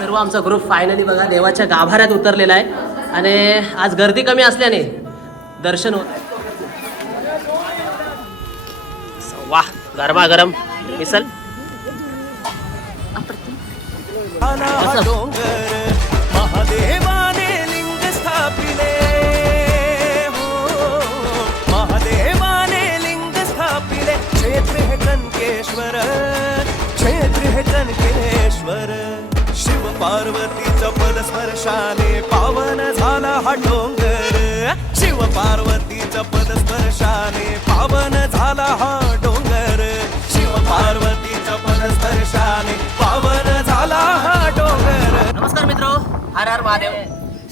सर्व आमचा group finally बघा देवाच्या गाभाऱ्यात उतरलेला आहे आणि आज गर्दी कमी असल्याने दर्शन होत आहे. वाह, गरमागरम मिसल. महादेवाने लिंग स्थापिले हो, महादेवाने लिंग स्थापिले. क्षेत्र हे कनकेश्वर, क्षेत्र हे कनकेश्वर. शिव पार्वतीचा पदस्पर्शाने पावन झाला हा डोंगर. शिव पार्वतीचा पदस्पर्शाने पावन झाला हा डोंगर. शिव पार्वतीचा पदस्पर्शाने पावन झाला हा डोंगर. नमस्कार मित्र, हर हर महादेव.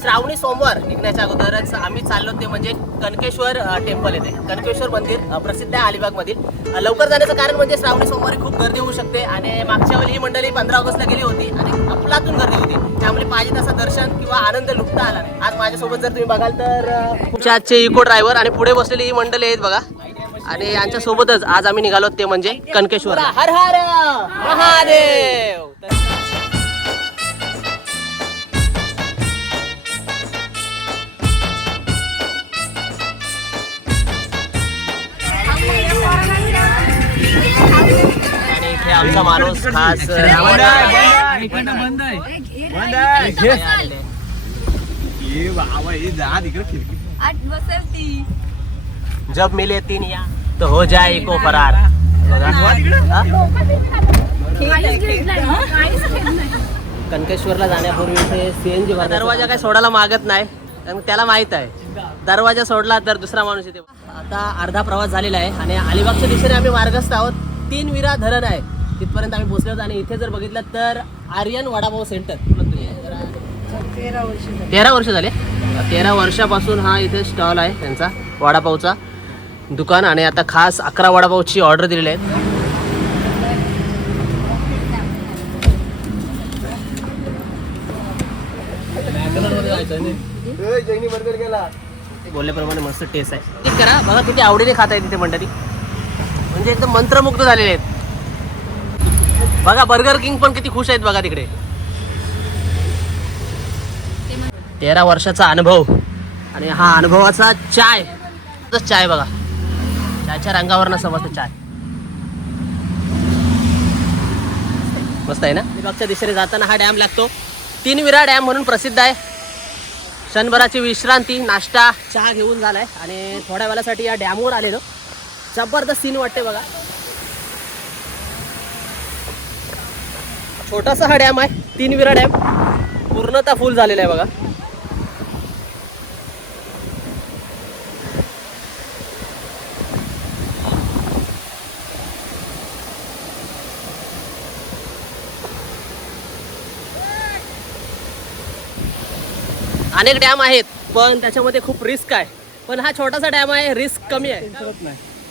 श्रावणी सोमवार निघण्याच्या अगोदरच आम्ही चाललो ते म्हणजे कनकेश्वर टेम्पल येते. कनकेश्वर मंदिर प्रसिद्ध आहे अलिबाग मधील. लवकर जाण्याचं कारण म्हणजे श्रावणी सोमवारी खूप गर्दी होऊ शकते आणि मागच्या वेळी ही मंडळी 15 ऑगस्टला गेली होती आणि अफलातून गर्दी होती, त्यामुळे पाहिजे तसं दर्शन किंवा आनंद लुटता आला नाही. आज माझ्यासोबत जर तुम्ही बघाल तर आजचे इको ड्रायव्हर आणि पुढे बसलेली ही मंडळी आहेत बघा, आणि यांच्या सोबतच आज आम्ही निघालो ते म्हणजे कनकेश्वर. हर हर महादेव. आणि इथे आमचा माणूस खास जब मिले तीन या तो हो जाए इको फरार. कनकेश्वरला जाण्यापूर्वी इथे सीएनजी दरवाजा काय सोडायला मागत नाही, कारण त्याला माहित आहे दरवाजा सोडला तर दुसरा माणूस येते. आता अर्धा प्रवास झालेला आहे आणि अलिबागच्या दिशेने आम्ही मार्गस्थ आहोत. 3 विरा धरण आहे तिथपर्यंत आम्ही पोहोचलो आहोत. आणि इथे जर बघितलं तर आर्यन वडापाव सेंटर 13 वर्ष झाले. 13 वर्षापासून हा इथे स्टॉल आहे त्यांचा वडापावचा दुकान. आणि आता खास 11 वडापावची ऑर्डर दिलेली आहे. बोलल्याप्रमाणे मस्त टेस्ट आहे. ठीक करा बघा किती आवडीने खात आहे तिथे मंडळी, म्हणजे एकदम मंत्रमुग्ध झालेले आहेत. बघा बर्गर किंग पण किती खुश आहेत बघा तिकडे. 13 वर्षाचा अनुभव आणि हा अनुभवाचा चाय बघा, चायच्या रंगावर समजतं चाय. मस्त आहे ना. अलिबागच्या दिशेने जाताना हा डॅम लागतो. 3 विरा डॅम म्हणून प्रसिद्ध आहे. क्षणभराची विश्रांती, नाश्ता, चहा घेऊन झालाय आणि थोड्या वेळासाठी या डॅमवर आलेलो. जबरदस्त सीन वाटते बघा. छोटासा हा डॅम आहे 3 विरा डॅम, पूर्णतः फुल झालेला आहे बघा. अनेक डॅम आहेत पण त्याच्यामध्ये खूप रिस्क आहे, पण हा छोटासा डॅम आहे, रिस्क कमी आहे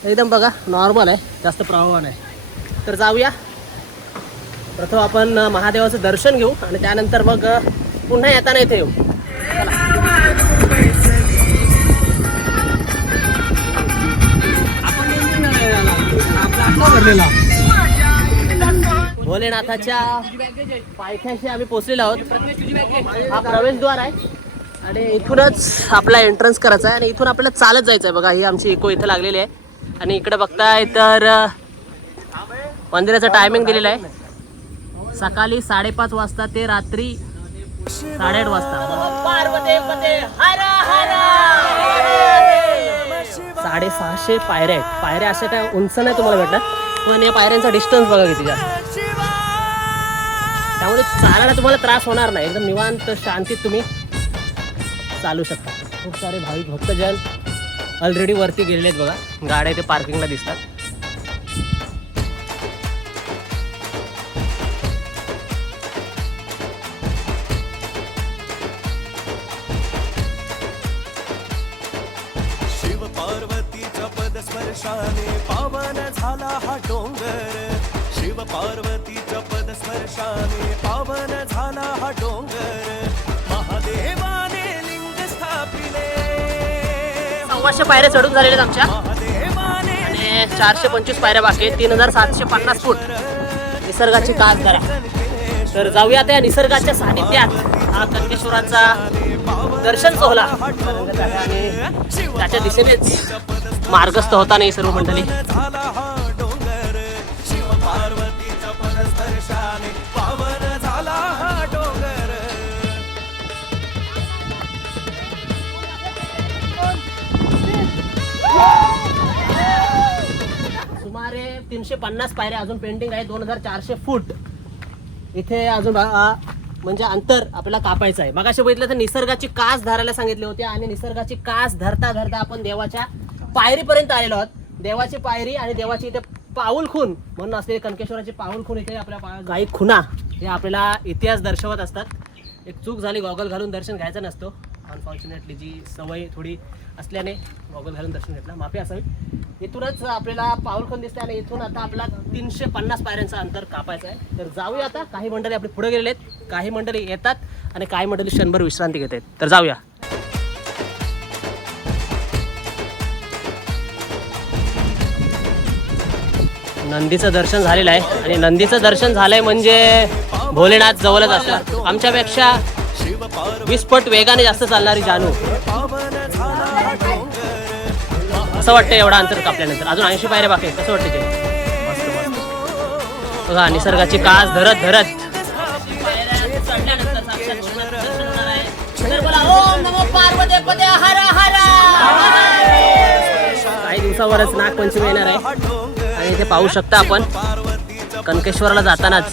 एकदम बघा, नॉर्मल आहे, जास्त प्रवाह नाही. तर जाऊया, प्रथम आपण महादेवाचं दर्शन घेऊ आणि त्यानंतर मग पुन्हा येताना इथे येऊ. भोलेनाथाच्या पायथ्याशी आम्ही पोहोचलेलो आहोत. हा प्रवेशद्वार आहे आणि इथूनच आपला एंट्रन्स करायचा आहे आणि इथून आपल्याला चालत जायचं आहे. बघा ही आमची इको इथे लागलेली आहे आणि इकडे बघताय तर मंदिराचं टायमिंग दिलेलं आहे, सकाळी 5:30 वाजता ते रात्री 8:30 वाजता. 650 पायऱ्या आहेत. पायऱ्या अशा काय उंच नाही तुम्हाला भेटणार, पण या पायऱ्यांचा डिस्टन्स बघा किती जास्त, त्यामुळे चालायला तुम्हाला त्रास होणार नाही. एकदम निवांत शांतीत तुम्ही चालू शकता. खूप सारे भाविक भक्तजन ऑलरेडी वरती गेलेले आहेत बघा, गाड्या इथे पार्किंगला दिसतात. शिव पार्वतीच्या पदस्पर्शाने पावन झाला हा डोंगर. शिव पार्वतीच्या पदस्पर्शाने पावन झाला हा डोंगर. महादेवाने लिंग स्थापिले. 1,600 पायऱ्या चढून झालेल्या आहेत आमच्या आणि 425 पायऱ्या बाकी आहेत. 3,750 फूट. निसर्गाची कास धरा. तर जाऊया त्या निसर्गाच्या सानिध्यात हा कनकेश्वराचा दर्शन सोहळा रंगत आहे आणि त्याच्या दिशेनेच मार्गस्थ होता नाही सर्व मंडळी. झाला हा डोंगर शिव पार्वतीच्या पदस्पर्शाने पावन झाला हा डोंगर. सुमारे 350 पायऱ्या अजून पेंटिंग आहे. 2400 फूट इथे अजून म्हणजे अंतर आपल्याला कापायचं आहे. मगाशी बघितलं तर निसर्गाची कास धरायला सांगितले होते आणि निसर्गाची कास धरता धरता आपण देवाच्या पायरीपर्यंत आलेलो आहोत. देवाची पायरी आणि देवाची इथे पाऊल खून म्हणून असलेली कनकेश्वराची पाऊल खून इथे आपल्या गाई खुणा हे आपल्याला इतिहास दर्शवत असतात. एक चूक झाली, गॉगल घालून दर्शन घ्यायचं नसतो. अनफॉर्च्युनेटली जी सवय थोडी असल्याने गॉगल घालून दर्शन घेतलं, माफी असावी. इथूनच आपल्याला पाऊलखून दिसते आणि इथून आता आपल्याला 350 पायऱ्यांचं अंतर कापायचं आहे. तर जाऊया आता. काही मंडळी आपले पुढे गेलेले आहेत, काही मंडळी येतात आणि काही मंडळी क्षणभर विश्रांती घेत आहेत. तर जाऊया. नंदीचं दर्शन झालेलं आहे आणि नंदीचं दर्शन झालंय म्हणजे भोलेनाथ जवळच असतात. आमच्यापेक्षा 20 पट वेगाने जास्त चालणारी जानू. असं वाटतं एवढा अंतर कापल्यानंतर. अजून 80 पायऱ्या बाकी आहेत. कसं वाटतं ते? मस्त मस्त. बघा निसर्गाची कास धरत धरत काही दिवसावरच नागपंचमी येणार आहे आणि इथे पाहू शकता आपण कनकेश्वराला जातानाच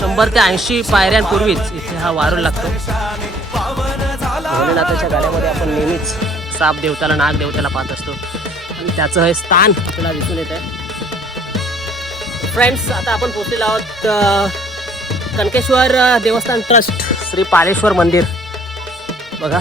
100 ते 80 पायऱ्यांपूर्वीच इथे हा वारू लागतो. भोलेनाथाच्या गाड्यामध्ये आपण नेहमीच साप देवताला, नाग देवताला पाहत असतो आणि त्याचं हे स्थान आपल्याला दिसून येत आहे. फ्रेंड्स, आता आपण पोहोचलेलो आहोत कनकेश्वर देवस्थान ट्रस्ट श्री पालेश्वर मंदिर. बघा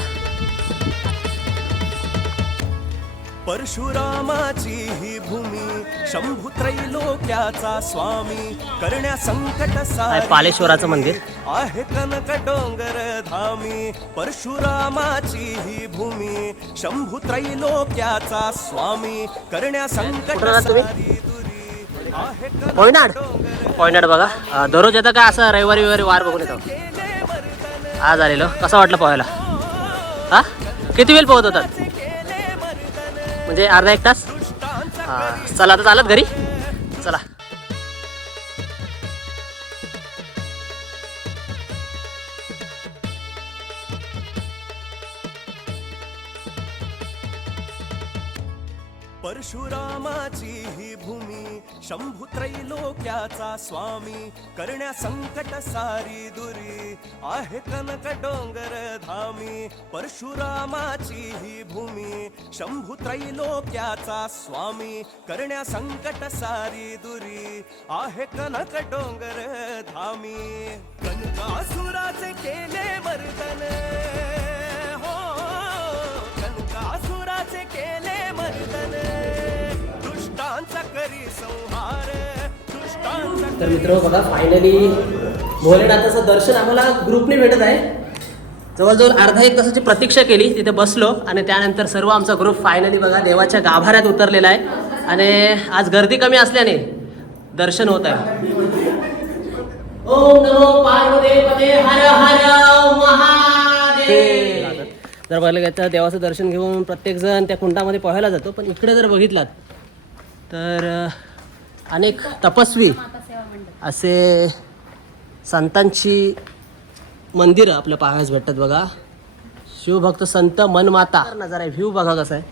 परशुरामाची ही भूमी शंभू त्रैलोक्याचा स्वामी करण्या संकट सारी पालेश्वराचं मंदिर आहे कनक डोंगर धामी. परशुरामाची ही भूमी शंभू त्रैलोक्याचा स्वामी करण्या संकट सारी दुरी आहे कनक पोयनाड. पोयनाड बघा दररोज येतं का असं रविवारी वार बघून येतो? आज आलेलो. कसं वाटलं पोहायला? हा किती वेळ पोहत होतात? म्हणजे अर्धा 1 तास. चला आता चालत घरी. चला. परशुरामाची ही भूमी शंभू त्रैलोक्याचा स्वामी करण्या संकट सारी दुरी आहे कनक डोंगर धामी. परशुरामाची ही भूमी शंभू त्रैलोक्याचा स्वामी करण्या संकट सारी दुरी आहे कनक डोंगर धामी. कनकासुराचे केले मर्दन हो, कनकासुराचे केले मर्दन दुष्टांचा करी संहार दुष्टांचा. तर मित्र बघा फायनली भोलेनाथाचं दर्शन आम्हाला ग्रुपने भेटत आहे. जवळजवळ अर्धा 1 तासाची प्रतीक्षा केली, तिथे बसलो आणि त्यानंतर सर्व आमचा ग्रुप फायनली बघा देवाच्या गाभाऱ्यात उतरलेला आहे आणि आज गर्दी कमी असल्याने दर्शन होत आहे. ओम नमो पार्वतीपते हर हर महादेव. जर बघायला गेलं तर देवाचं दर्शन घेऊन प्रत्येकजण त्या कुंडामध्ये पोहायला जातो, पण इकडे जर बघितलात तर अनेक तपस्वी असे संतांची मंदिरं आपल्या पाहायला भेटतात. बघा शिवभक्त संत मनमाता नजारा आहे. व्ह्यू बघा कसा आहे.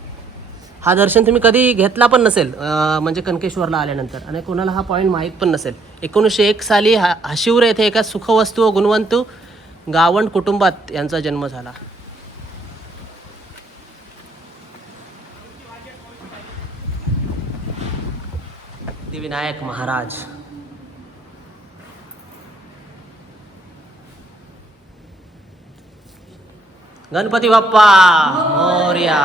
हा दर्शन तुम्ही कधी घेतला पण नसेल म्हणजे कनकेश्वरला आल्यानंतर आणि कोणाला हा पॉईंट माहीत पण नसेल. 1901 साली हाशिवरे येथे एका सुखवस्तू व गुणवंतू गावंड कुटुंबात यांचा जन्म झाला. विनायक महाराज. गणपती बाप्पा मोरया.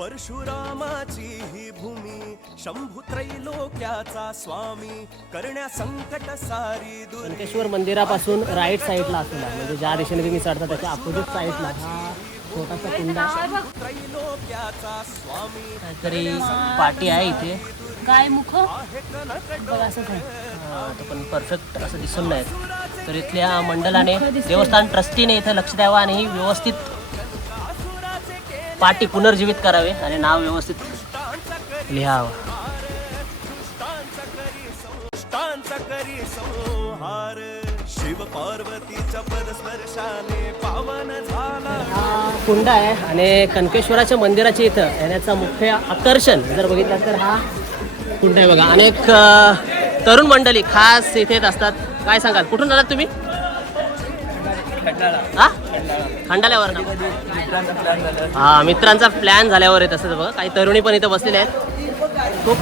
परशुरामाची ही भूमी शंभू त्रैलोक्याचा स्वामी करण्या संकट सारी दूर कनकेश्वर मंदिरापासून राईट साईडला असलेला म्हणजे ज्या दिशेने तुम्ही चढता त्याच्या अपोजिट साईडला हा छोटासा कुंडा त्रैलोक्याचा स्वामी काहीतरी पार्टी आहे इथे गाय मुख बघा असंच आहे पण परफेक्ट असं दिसून नाही तर इथल्या मंडळाने देवस्थान ट्रस्टीने इथे लक्ष द्यावं आणि ही व्यवस्थित पार्टी पुनर्जीवित करावे आणि नाव व्यवस्थित लिहावं. दुष्टांचा करी संहार शिव पार्वतीच्या पदस्पर्शाने पावन झाला. हा कुंड आहे आणि कनकेश्वराच्या मंदिराच्या इथं येण्याचं मुख्य आकर्षण जर बघितलं तर हा कुंड आहे बघा. अनेक तरुण मंडळी खास इथे येत असतात. काय सांगाल कुठून आलात तुम्ही? हा खंडाल्यावर हा मित्रांचा प्लॅन झाल्यावर येत असतं बघा. काही तरुणी पण इथं बसलेले आहेत. खूप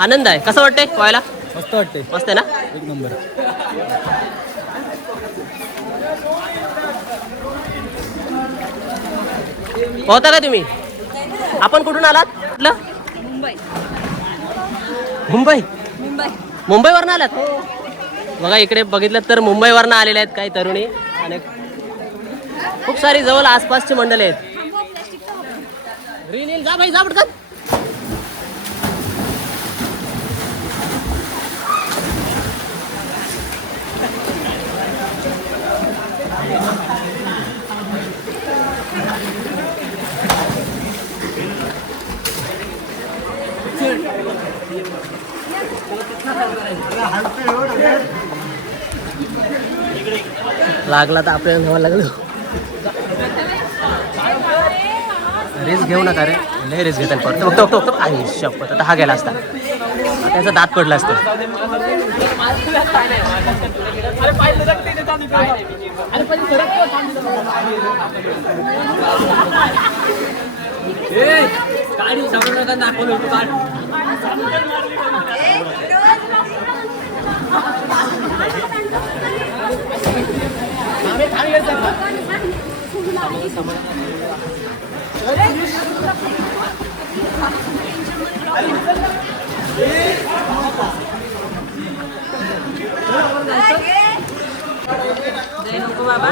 आनंद आहे. कसं वाटतंय व्हायला? मस्त वाटते, मस्त आहे ना? एक नंबर. होता का तुम्ही? आपण कुठून आलात? कुठलं? मुंबई मुंबई मुंबई मुंबईवरनं आलात? बघा इकडे बघितलं तर मुंबईवरनं आलेले आहेत काही तरुणी आणि खूप सारी जवळ आसपासची मंडळी आहेत. रील जा भाई जा पटकन. लागला तर आपल्याला न्यावं लागलं. रिस्क घेऊ नका रे, लय रिस्क घेतात. बघतो आई शपथ आता हा गेला असता त्याचा दात पडला असतं. नको बाबा.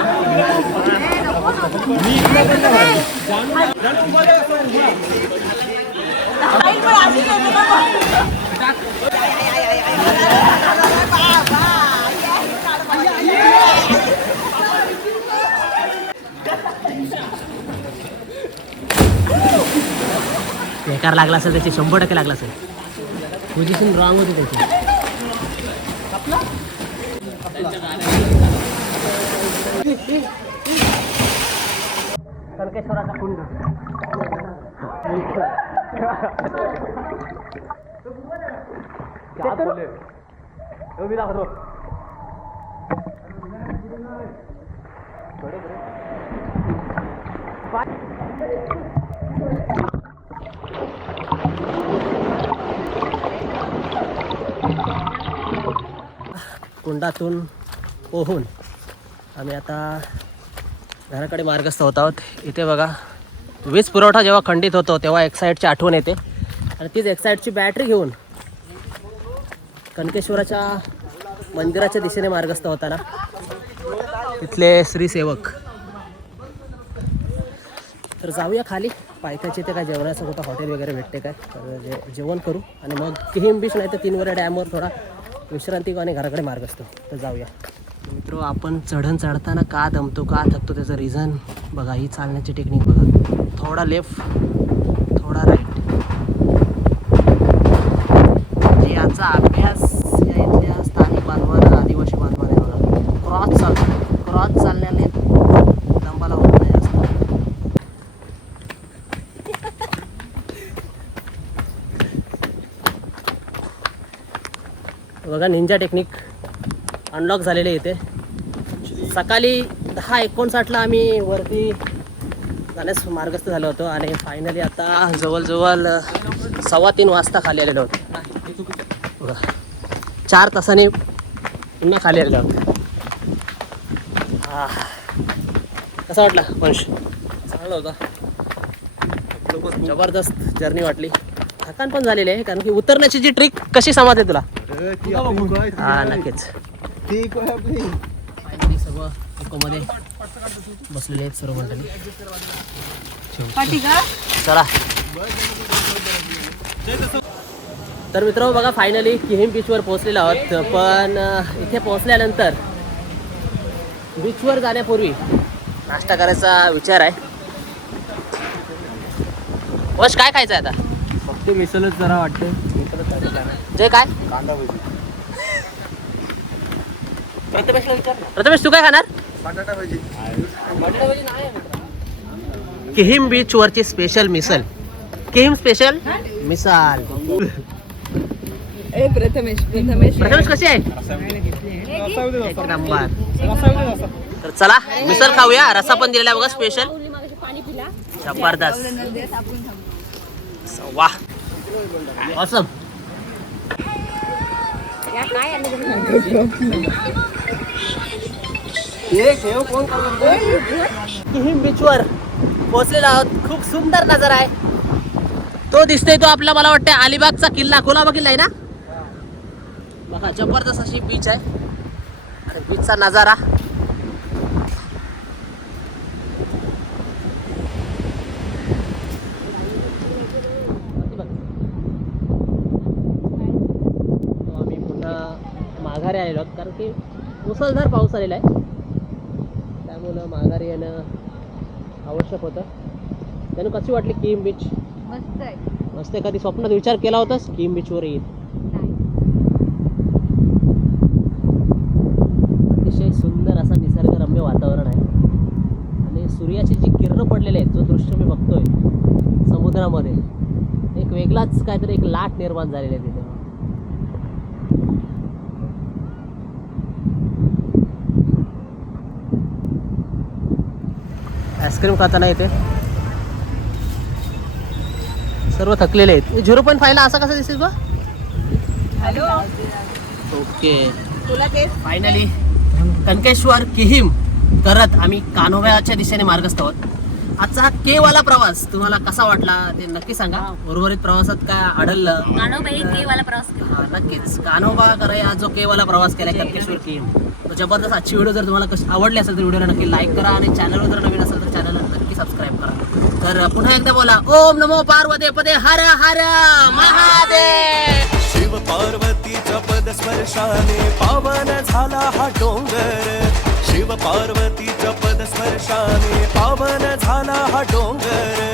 बेकार लागला असेल त्याची, 100% लागला असेल. पोझिशन रॉंग होती त्याची. कनकेश्वराचा कुंड कुंडातून पोहून आम्ही आता घराकडे मार्गस्थ होत आहोत. इथे बघा वीज पुरवठा जेव्हा खंडित होतो तेव्हा एक्साईटची आठवण येते आणि तीच एक्साईटची बॅटरी घेऊन कनकेश्वराच्या मंदिराच्या दिशेने मार्गस्थ होताना तिथले श्रीसेवक. तर जाऊया खाली पायथ्याचे ते काय जेवणाचं कुठं हॉटेल वगैरे भेटते काय तर जेवण करू आणि मग किहीम बीच नाही तर तीनवऱ्या डॅमवर थोडा विश्रांती आणि घराकडे मार्गस्थ. तर जाऊया मित्र. आपण चढताना का दमतो का थकतो त्याचं रिझन बघा. ही चालण्याची टेक्निक बघा. थोडा लेफ्ट थोडा राईट. म्हणजे याचा अभ्यास या इथल्या स्थानिक बांधवांना आदिवासी बांधवांना बघा. क्रॉस चालण्याने दंबाला होत नाही जास्त. बघा निंजा टेक्निक अनलॉक झालेले इथे. सकाळी 10:59ला आम्ही वरती जाण्यास मार्गस्थ झालो होतो आणि फायनली आता जवळजवळ 3:15 वाजता खाली आलेलो होतो. बघा 4 तासांनी पुन्हा खाली आलेलो होतो. कसा वाटला वंश? चांगला होता. जबरदस्त जर्नी वाटली. थकान पण झालेली आहे कारण की उतरण्याची जी ट्रिक कशी समजते तुला? हा नक्कीच. फायनली सर्व इकोमध्ये बसलेले आहेत सर्व मंडळी. चला तर मित्रांनो बघा फायनली किहिम बीचवर पोहोचलेलो आहोत. पण इथे पोहोचल्यानंतर बीचवर जाण्यापूर्वी नाश्ता करायचा विचार आहे. वश काय खायचं आहे आता? फक्त मिसळच जरा वाटते. जे काय कांदा भजी, प्रथमेश तू काय खाणार? बटाटा भजी. किहिम बीच वरची स्पेशल मिसल. किहिम स्पेशल मिसाल. प्रथमेश कशी आहे? एक नंबर. तर चला मिसल खाऊया. रसा पण दिलेला आहे बघा स्पेशल. जबरदस्त. वाह ऑसम. किहिम बीचवर पोहोचलेलो आहोत. खूप सुंदर नजारा आहे. तो दिसतोय तो आपला मला वाटतं अलिबागचा किल्ला, कुलाबा किल्ला आहे ना बघा. जबरदस्त अशी बीच आहे आणि बीचचा नजारा. आम्ही पुन्हा माघारी आलेलो आहोत कारण की मुसळधार पाऊस आलेला आहे. त्यामुळं माघारी येणं आवश्यक होतं. त्यानं कशी वाटली किहिम बीच? मस्त आहे. मस्त. कधी स्वप्नात विचार केला होतास किहिम बीचवर येईल? अतिशय सुंदर असा निसर्गरम्य वातावरण आहे आणि सूर्याची जी किरणं पडलेली आहेत, जो दृश्य मी बघतोय समुद्रामध्ये, एक वेगळाच काहीतरी एक लाट निर्माण झालेली आहे तिथे. आईस्क्रीम खाताना येते. सर्व थकलेले आहेत. 0.5 असा कसा दिसेल बा? हॅलो. ओके. तुला तेच फायनली कनकेश्वर किहिम करत आम्ही कान्होव्याच्या दिशेने मार्गस्थ आहोत. आजचा हा केवाला प्रवास तुम्हाला कसा वाटला ते नक्की सांगा. उर्वरित प्रवासात काय आढळलं? वाला प्रवास केला. हा नक्कीच. कान्होबा करा हा जो केवाला प्रवास केला कनकेश्वर किहिम तो जबरदस्त. आजची व्हिडिओ जर तुम्हाला कशी आवडली असेल तर व्हिडिओला नक्की लाईक करा आणि चॅनलवर जर नवीन असेल तर चॅनलला नक्की सबस्क्राईब करा. तर पुन्हा एकदा बोला ओम नमो पार्वती पदे हर हर महादेव. शिव पार्वतीच्या पदस्पर्शाने पावन झाला हा डोंगर. शिव पार्वतीच्या पदस्पर्शाने पावन झाला हा डोंगर.